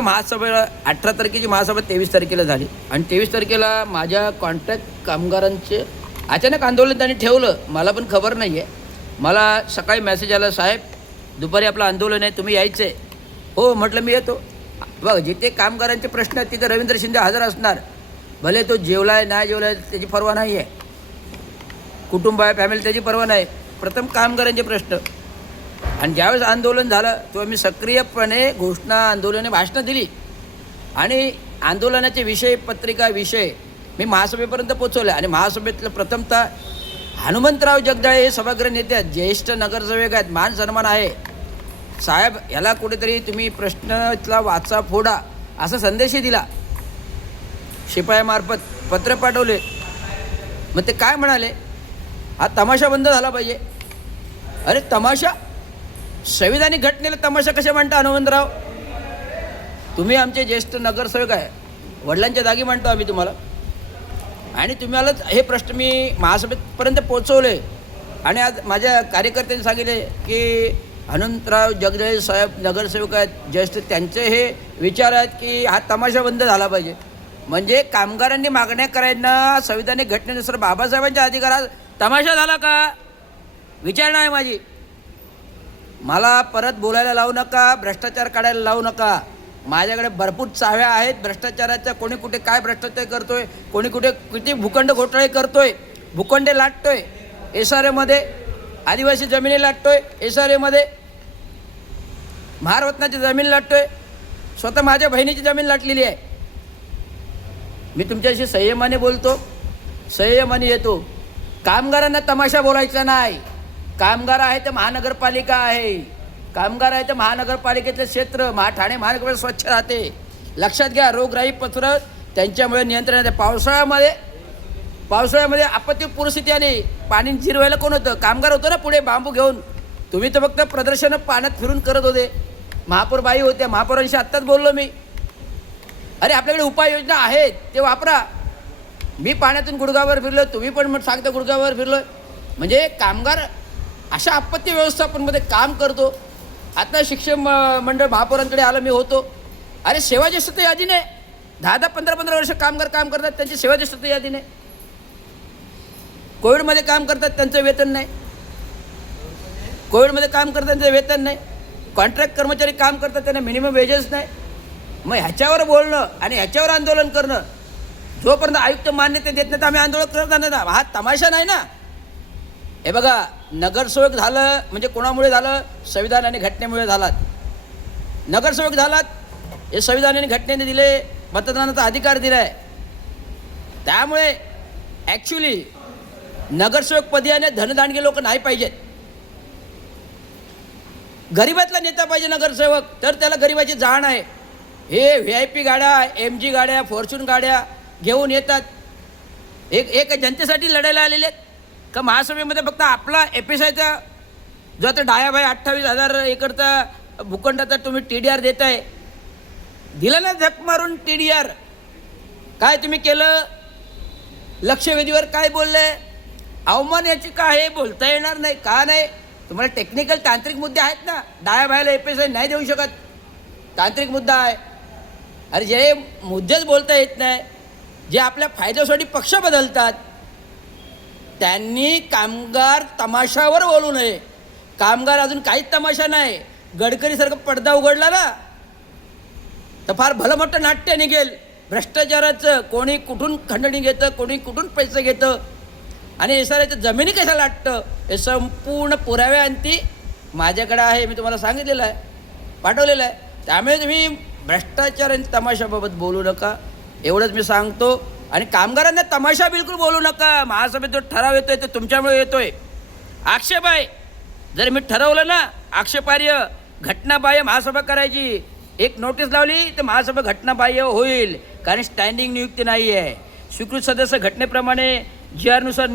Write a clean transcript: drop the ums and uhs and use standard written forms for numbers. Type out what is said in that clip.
महासभेला 18 तारखेची महासभा 23 तारखेला झाली आणि 23 तारखेला माझ्या कॉन्ट्रॅक्ट कामगारांचे अचानक आंदोलन त्यांनी ठेवलं. मला पण खबर नाही आहे. मला सकाळी मेसेज आला, साहेब दुपारी आपलं आंदोलन आहे, तुम्ही यायचं आहे. हो म्हटलं मी येतो. बघ, जिथे कामगारांचे प्रश्न आहेत तिथे रवींद्र शिंदे हजर असणार. भले तो जेवलाय नाही जेवलाय त्याची पर्वा नाही आहे, कुटुंब आहे फॅमिली त्याची पर्वा नाही, प्रथम कामगारांचे प्रश्न. आणि ज्यावेळेस आंदोलन झालं तेव्हा मी सक्रियपणे घोषणा आंदोलने भाषणं दिली आणि आंदोलनाचे विषय पत्रिका विषय मी महासभेपर्यंत पोचवले. आणि महासभेतलं प्रथमतः हनुमंतराव जगदाळे हे सभागृह नेते आहेत, ज्येष्ठ नगरसेवक आहेत, मान सन्मान आहे. साहेब याला कुठेतरी तुम्ही प्रश्नातला वाचा फोडा असा संदेशही दिला, शिपायामार्फत पत्र पाठवले. मग ते काय म्हणाले, हा तमाशा बंद झाला पाहिजे. अरे तमाशा, संविधानिक घटनेला तमाशा कशा म्हणता हनुमंतराव? तुम्ही आमचे ज्येष्ठ नगरसेवक आहे, वडिलांच्या जागी म्हणतो आम्ही तुम्हाला. आणि तुम्हाला हे प्रश्न मी महासभेपर्यंत पोचवले आणि आज माझ्या कार्यकर्त्यांनी सांगितले की हनुमंतराव जगदाळे साहेब नगरसेवक आहेत ज्येष्ठ, त्यांचे हे विचार आहेत की हा तमाशा बंद झाला पाहिजे. म्हणजे कामगारांनी मागण्या करायला संविधानिक घटनेनुसार बाबासाहेबांच्या अधिकारात तमाशा झाला का? विचारणा आहे माझी. मला परत बोलायला लावू नका, भ्रष्टाचार काढायला लावू नका. माझ्याकडे भरपूर चाव्या आहेत भ्रष्टाचाराच्या. कोणी कुठे काय भ्रष्टाचार करतोय, कोणी कुठे किती भूखंड घोटाळे करतोय, भूखंडे लाटतोय SRAमध्ये, आदिवासी जमिनी लाटतोय SRAमध्ये, महारत्नाची जमीन लाटतोय, स्वतः माझ्या बहिणीची जमीन लाटलेली आहे. मी तुमच्याशी संयमाने बोलतो, संयमाने येतो. कामगारांना तमाशा बोलायचा नाही. कामगार आहे तर महानगरपालिका आहे, कामगार आहे तर महानगरपालिकेतलं क्षेत्र ठाणे महानगरपालिका स्वच्छ राहते. लक्षात घ्या, रोगराई पसरत त्यांच्यामुळे नियंत्रण येते. पावसाळ्यामध्ये आपत्ती परिस्थिती आली, पाणी जिरवायला कोण होतं? कामगार होतं ना पुढे बांबू घेऊन. तुम्ही तर फक्त प्रदर्शनं पाण्यात फिरून करत होते. महापौर बाई होत्या, महापौरांशी आत्ताच बोललो मी. अरे आपल्याकडे उपाययोजना आहेत, ते वापरा. मी पाण्यातून गुडगावर फिरलो, तुम्ही पण सांगता गुडगावर फिरलो. म्हणजे कामगार अशा आपत्ती व्यवस्थापनमध्ये काम करतो. आता शिक्षण मंडळ महापौरांकडे आलं मी होतो. अरे सेवा ज्येष्ठता यादीने 10-10, 15-15 वर्ष कामगार काम करतात, त्यांची सेवा ज्येष्ठता यादीने. कोविडमध्ये काम करतात त्यांचं वेतन नाही, कोविडमध्ये काम करतात त्यांचं वेतन नाही. कॉन्ट्रॅक्ट कर्मचारी काम करतात त्यांना मिनिमम वेजेस नाही. मग ह्याच्यावर बोलणं आणि ह्याच्यावर आंदोलन करणं, जोपर्यंत आयुक्त मान्यता देत नाही तर आम्ही आंदोलन करत नाही. हा तमाशा नाही ना. हे बघा, नगरसेवक झालं म्हणजे कोणामुळे झालं? संविधान आणि घटनेमुळे झालात. नगरसेवक झालात हे संविधान आणि घटनेने दिले, मतदानाचा अधिकार दिला आहे. त्यामुळे ॲक्च्युली नगरसेवक पदी आणि धनदांडगे लोक नाही पाहिजेत. गरिबातला नेता पाहिजे नगरसेवक, तर त्याला गरिबाची जाण आहे. हे VIP गाड्या, MG गाड्या, फॉर्च्यून गाड्या घेऊन येतात. एक जनतेसाठी लढायला आलेले आहेत का? महासभेमध्ये फक्त आपला FSIचा जो आता डायाबाई 28,000 एकरचा भूखंडाचा तुम्ही TDR देताय, दिला ना झक मारून TDR. काय तुम्ही केलं? लक्षवेधीवर काय बोलले? अवमान याची का हे बोलता येणार नाही का? नाही, तुम्हाला टेक्निकल तांत्रिक मुद्दे आहेत ना. डायाबाईला FSI नाही देऊ शकत, तांत्रिक मुद्दा आहे. अरे जे मुद्देच बोलता येत नाही, जे आपल्या फायद्यासाठी पक्ष बदलतात, त्यांनी कामगार तमाशावर बोलू नये. कामगार अजून काहीच तमाशा नाही. गडकरीसारखं पडदा उघडला ना तर फार भलं मोठं नाट्य निघेल भ्रष्टाचाराचं. कोणी कुठून खंडणी घेतं, कोणी कुठून पैसे घेतं आणि SRAच्या जमिनी कशा लाटतं, हे संपूर्ण पुराव्यांती माझ्याकडे आहे. मी तुम्हाला सांगितलेलं आहे, पाठवलेलं आहे. त्यामुळे तुम्ही भ्रष्टाचार आणि तमाशाबाबत बोलू नका, एवढंच मी सांगतो. आणि कामगारांना तमाशा बिलकुल बोलू नका. महासभेत जो ठराव येतोय तो तुमच्यामुळे येतोय. आक्षेप आहे. जर मी ठरवलं ना आक्षेपार्ह घटनाबाह्य महासभा करायची, एक नोटीस लावली तर महासभा घटनाबाह्य होईल. कारण स्टँडिंग नियुक्ती नाही आहे. स्वीकृत सदस्य घटनेप्रमाणे GR नुसार